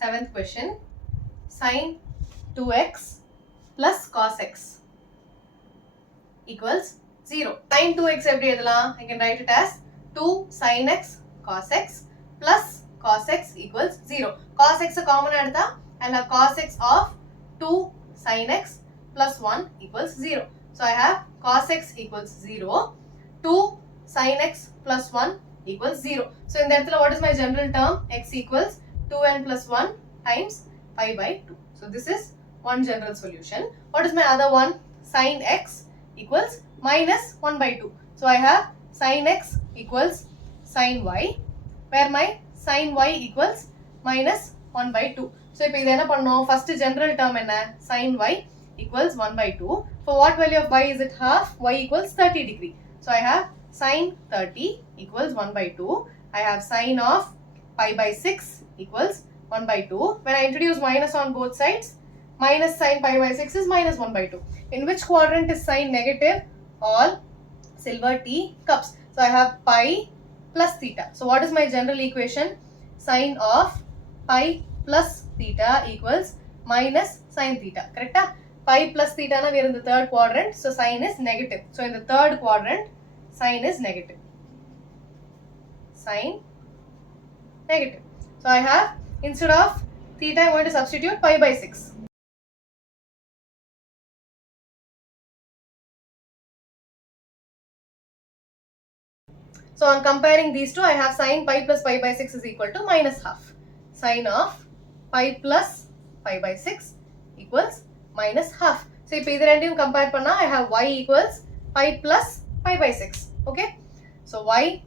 Seventh question. Sin 2x plus cos x equals 0. Sin 2x எப்படி எழுதலாம்? I can write it as 2 sin x cos x plus cos x equals 0. Cos x common எடுத்தா and have cos x of 2 sin x plus 1 equals 0. So I have cos x equals 0. 2 sin x plus 1 equals 0. So in that, what is my general term? X equals 2n plus 1 times pi by 2. So this is one general solution. What is my other one? Sin x equals minus 1 by 2. So I have sin x equals sin y, where my sin y equals minus 1 by 2. So இப்போ இது என்ன பண்ணோம்? First general term என்ன? Sin y equals 1 by 2. For what value of y is it half? Y equals 30 degree. So I have sin 30 equals 1 by 2. I have sin of pi by 6 equals 1 by 2. When I introduce minus on both sides, minus sin pi by 6 is minus 1 by 2. In which quadrant is sign negative? All silver tea cups. So I have pi plus theta. So what is my general equation? Sin of pi plus theta equals minus sin theta. Correct? Pi plus theta na we are in the third quadrant. So sin is negative. So in the third quadrant, sin is negative. Sin negative. So I have, instead of theta, I am going to substitute pi by 6. So on comparing these two, I have sin pi plus pi by 6 is equal to minus half. Sin of pi plus pi by 6 equals minus half. So if either end you compare panna, I have y equals pi plus pi by 6. Okay. So y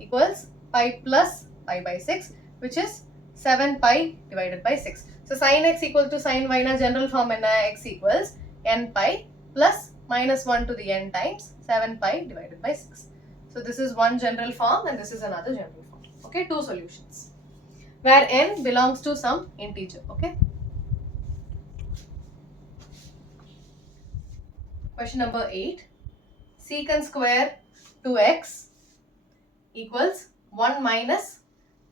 equals pi plus pi by 6, which is 7 pi divided by 6. So sin x equal to sin y na general form enna? X equals n pi plus minus 1 to the n times 7 pi divided by 6. So this is one general form and this is another general form. Okay, two solutions where n belongs to some integer. Okay. Question number 8. Secant square 2x equals 1 minus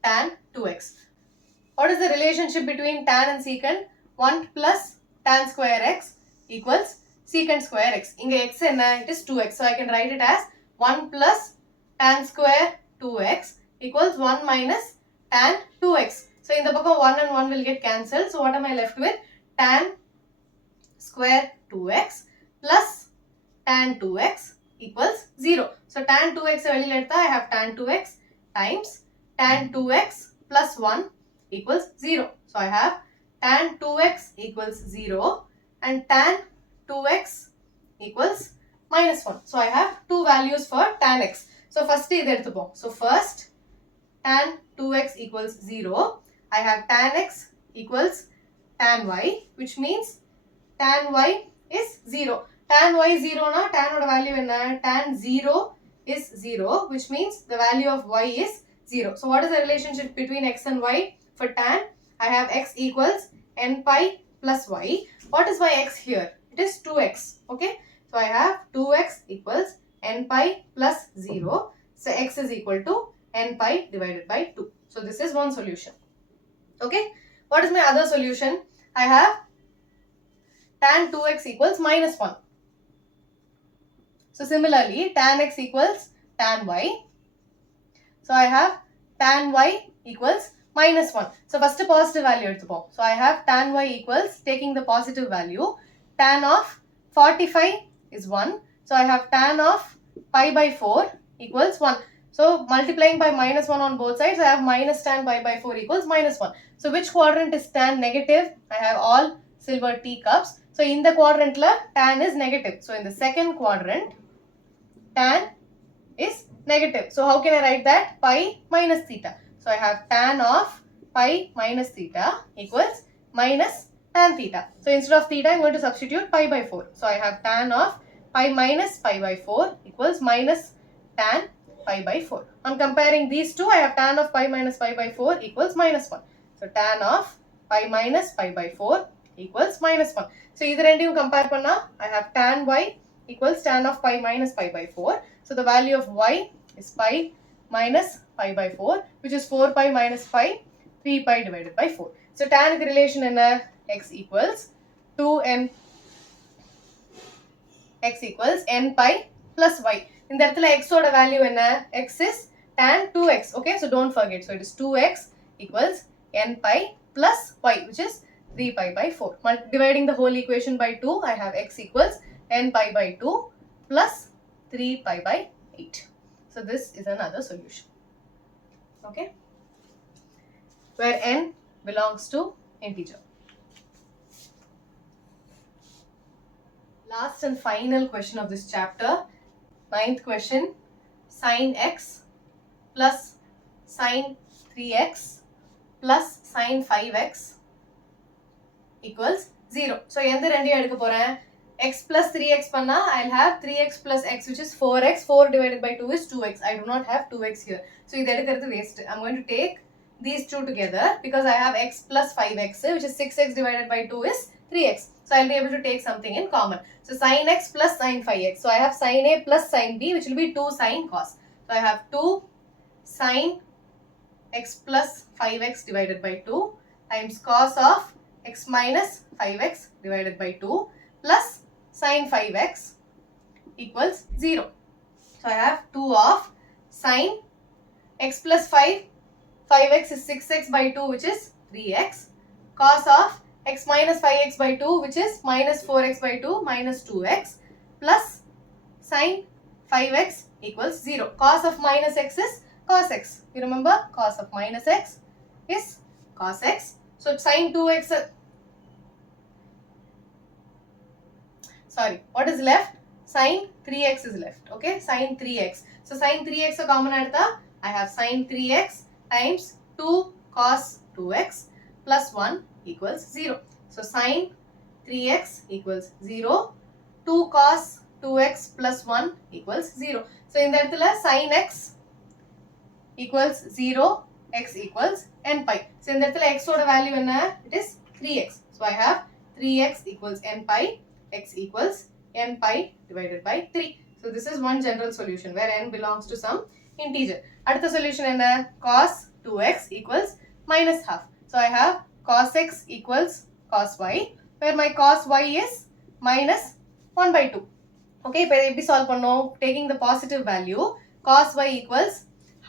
tan 2x. What is the relationship between tan and secant? 1 plus tan square x equals secant square x. Inga x enna? It is 2x. So I can write it as 1 plus tan square 2x equals 1 minus tan 2x. So in the book of 1 and 1 will get cancelled. So what am I left with? Tan square 2x plus tan 2x equals 0. So tan 2x I have tan 2x times tan 2x plus 1 equals 0. So I have tan 2x equals 0 and tan 2x equals minus 1. So I have two values for tan x. So first is there. So first tan 2x equals 0. I have tan x equals tan y, which means tan y is 0. Tan y 0 na, tan oda value enna? Tan 0 is 0, which means the value of y is 0. So what is the relationship between x and y? For tan, I have x equals n pi plus y. What is my x here? It is 2x. Okay. So I have 2x equals n pi plus 0. So x is equal to n pi divided by 2. So this is one solution. Okay. What is my other solution? I have tan 2x equals minus 1. So similarly, tan x equals tan y. So I have tan y equals minus 1. So first positive value. So I have tan y equals, taking the positive value, tan of 45 is 1. So I have tan of pi by 4 equals 1. So multiplying by minus 1 on both sides, I have minus tan pi by 4 equals minus 1. So which quadrant is tan negative? I have all silver teacups. So in the quadrant la, tan is negative. So in the second quadrant, tan is negative. So how can I write that? Pi minus theta. So I have tan of pi minus theta equals minus tan theta. So instead of theta, I am going to substitute pi by 4. So I have tan of pi minus pi by 4 equals minus tan pi by 4. On comparing these two, I have tan of pi minus pi by 4 equals minus 1. So tan of pi minus pi by 4 equals minus 1. So either end you compare panna, I have tan y equals tan of pi minus pi by 4. So the value of y is pi minus pi by 4, which is 4 pi minus pi 3 pi divided by 4. So tan relation என்ன? X equals 2n, x equals n pi plus y. இந்த இடத்துல x ஓட value என்ன? X is tan 2x. Okay, so don't forget. So it is 2x equals n pi plus y, which is 3 pi by 4. Dividing the whole equation by 2, I have x equals n pi by 2 plus 3 pi by 8. So this is another solution. Okay, where n belongs to integer. Last and final question of this chapter, 9th question. Sin x plus sin 3x plus sin 5x equals 0. So எந்த ரெண்டையும் எடுக்க போறேன்? x plus 3x panna, I'll have 3x plus x, which is 4x. 4 divided by 2 is 2x. I do not have 2x here. So இது எடுக்கிறது waste. I'm going to take these two together because I have x plus 5x, which is 6x divided by 2 is 3x. So I'll be able to take something in common. So sin x plus sin 5x. So I have sin a plus sin b, which will be 2 sin cos. So I have 2 sin x plus 5x divided by 2 times cos of x minus 5x divided by 2 plus sin 5x equals 0. So I have 2 of sin x plus 5x is 6x by 2, which is 3x, cos of x minus 5x by 2, which is minus 4x by 2 minus 2x, plus sin 5x equals 0. Cos of minus x is cos x. You remember, cos of minus x is cos x. So sin 2x, sorry, what is left? Sin 3x is left. Okay, sin 3x. So sin 3x a common adta, I have sin 3x times 2 cos 2x plus 1 equals 0. So sin 3x equals 0. 2 cos 2x plus 1 equals 0. So in that sin x equals 0, x equals n pi. So in that x oda value enna? It is 3x. So I have 3x equals n pi, x equals n pi divided by 3. So this is one general solution where n belongs to some integer. Adutha solution enna? Cos 2x equals minus half. So I have cos x equals cos y, where my cos y is minus 1 by 2. Okay, இப்போ எப்படி solve பண்ணோம்? Taking the positive value, cos y equals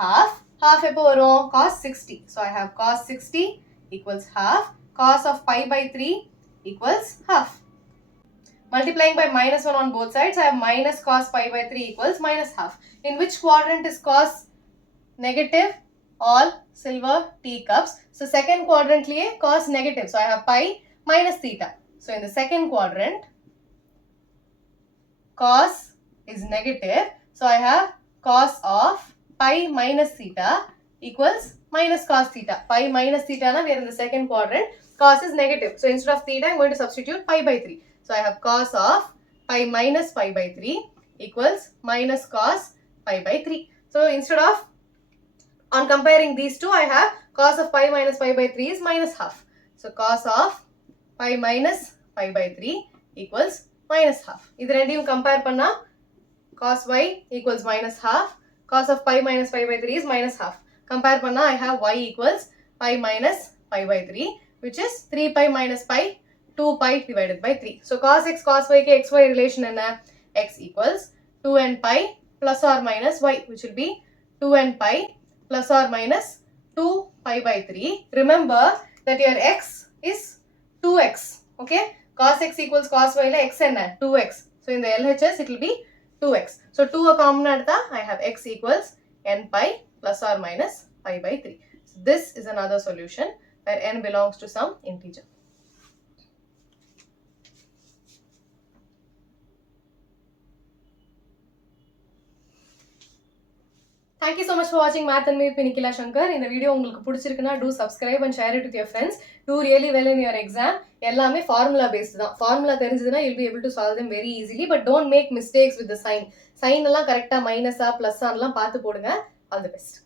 half. Half எப்போ வரும்? Cos 60. So I have cos 60 equals half. Cos of pi by 3 equals half. Multiplying by minus 1 on both sides, I have minus cos pi by 3 equals minus half. In which quadrant is cos negative? All silver teacups. So second quadrant liye cos negative. So I have pi minus theta. So in the second quadrant, cos is negative. So I have cos of pi minus theta equals minus cos theta. Pi minus theta na, we are in the second quadrant. Cos is negative. So instead of theta, I am going to substitute pi by 3. So I have cos of pi minus pi by 3 equals minus cos pi by 3. So instead of, on comparing these two, I have cos of pi minus pi by 3 is minus half. So cos of pi minus pi by 3 equals minus half. Idu rendiyum compare panna, cos y equals minus half. Cos of pi minus pi by 3 is minus half. Compare panna, I have y equals pi minus pi by 3, which is 3 pi minus pi, 2 pi divided by 3. So cos x cos y ke xy relation enna? X equals 2n pi plus or minus y, which will be 2n pi plus or minus 2 pi by 3. Remember that your x is 2x. Okay, cos x equals cos y la x enna? 2x. So in the LHS it will be 2x. So 2 a common adta, I have x equals n pi plus or minus pi by 3. So this is another solution where n belongs to some integer. Thank you so much for watching Math&Me with Nikhila Sankar. In the video உங்களுக்கு பிடிச்சிருக்குனா do subscribe and share it with your friends. Do really well in your exam. எல்லாமே formula based தான். Formula தெரிஞ்சதுனா you'll be able to solve them very easily, but don't make mistakes with the sign. Sign எல்லாம் கரெக்ட்டா மைனஸா பிளஸ்ஸான்லாம் பார்த்து போடுங்க. All the best.